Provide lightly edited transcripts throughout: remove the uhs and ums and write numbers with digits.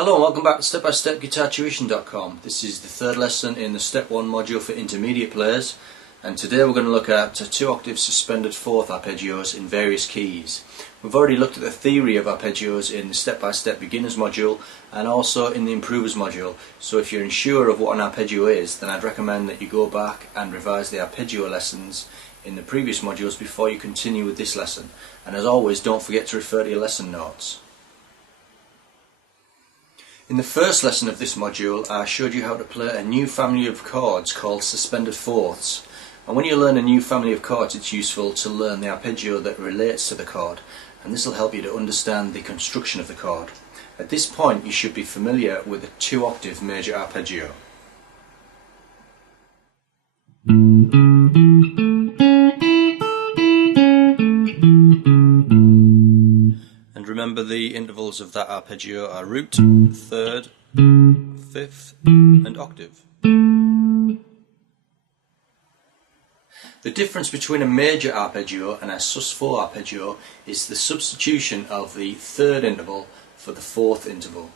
Hello and welcome back to step-by-step-guitar-tuition.com. This is the third lesson in the Step 1 module for intermediate players, and today we're going to look at 2-octave suspended fourth arpeggios in various keys. We've already looked at the theory of arpeggios in the step-by-step beginners module and also in the improvers module, so if you're unsure of what an arpeggio is, then I'd recommend that you go back and revise the arpeggio lessons in the previous modules before you continue with this lesson. And as always, don't forget to refer to your lesson notes. In the first lesson of this module, I showed you how to play a new family of chords called suspended fourths. And when you learn a new family of chords, it's useful to learn the arpeggio that relates to the chord, and this will help you to understand the construction of the chord. At this point, you should be familiar with a 2-octave major arpeggio. And remember, the intervals of that arpeggio are root, third, fifth, and octave. The difference between a major arpeggio and a sus4 arpeggio is the substitution of the third interval for the fourth interval.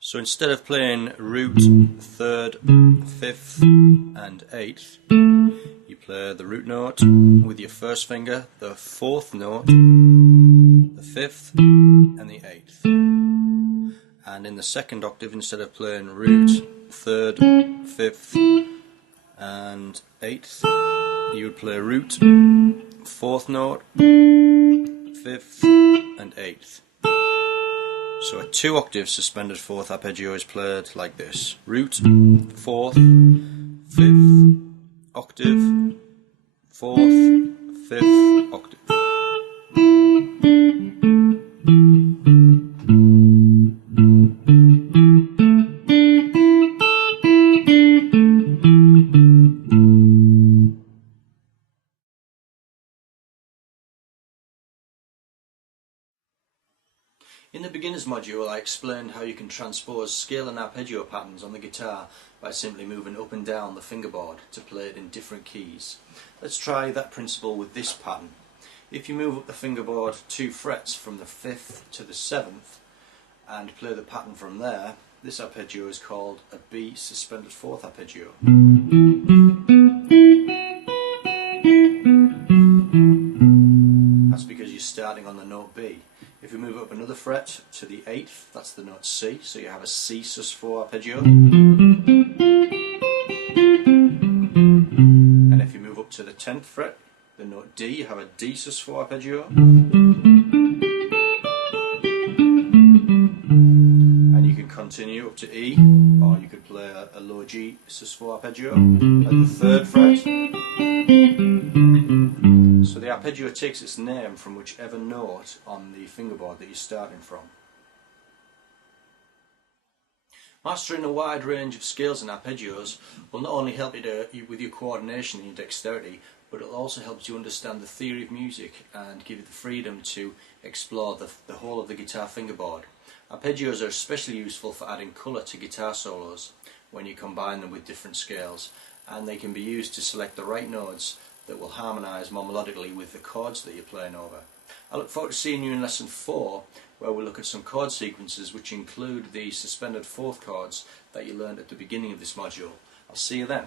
So instead of playing root, third, fifth, and eighth, you play the root note with your first finger, the fourth note, the fifth, and the eighth. And in the second octave, instead of playing root, third, fifth, and eighth, you would play root, fourth note, fifth, and eighth. So a 2-octave suspended fourth arpeggio is played like this: root, fourth, fifth, octave, fourth, fifth, octave. In the beginners module, I explained how you can transpose scale and arpeggio patterns on the guitar by simply moving up and down the fingerboard to play it in different keys. Let's try that principle with this pattern. If you move up the fingerboard 2 frets from the 5th to the 7th and play the pattern from there, this arpeggio is called a B suspended fourth arpeggio. That's because you're starting on the note B. If you move up another fret to the 8th, that's the note C, so you have a C sus4 arpeggio. And if you move up to the 10th fret, the note D, you have a D sus4 arpeggio. And you can continue up to E, or you could play a low G sus4 arpeggio at the 3rd fret. So the arpeggio takes its name from whichever note on the fingerboard that you're starting from. Mastering a wide range of scales and arpeggios will not only help you with your coordination and your dexterity, but it will also help you understand the theory of music and give you the freedom to explore the whole of the guitar fingerboard. Arpeggios are especially useful for adding colour to guitar solos when you combine them with different scales, and they can be used to select the right notes that will harmonise more melodically with the chords that you're playing over. I look forward to seeing you in lesson 4, where we'll look at some chord sequences which include the suspended fourth chords that you learned at the beginning of this module. I'll see you then.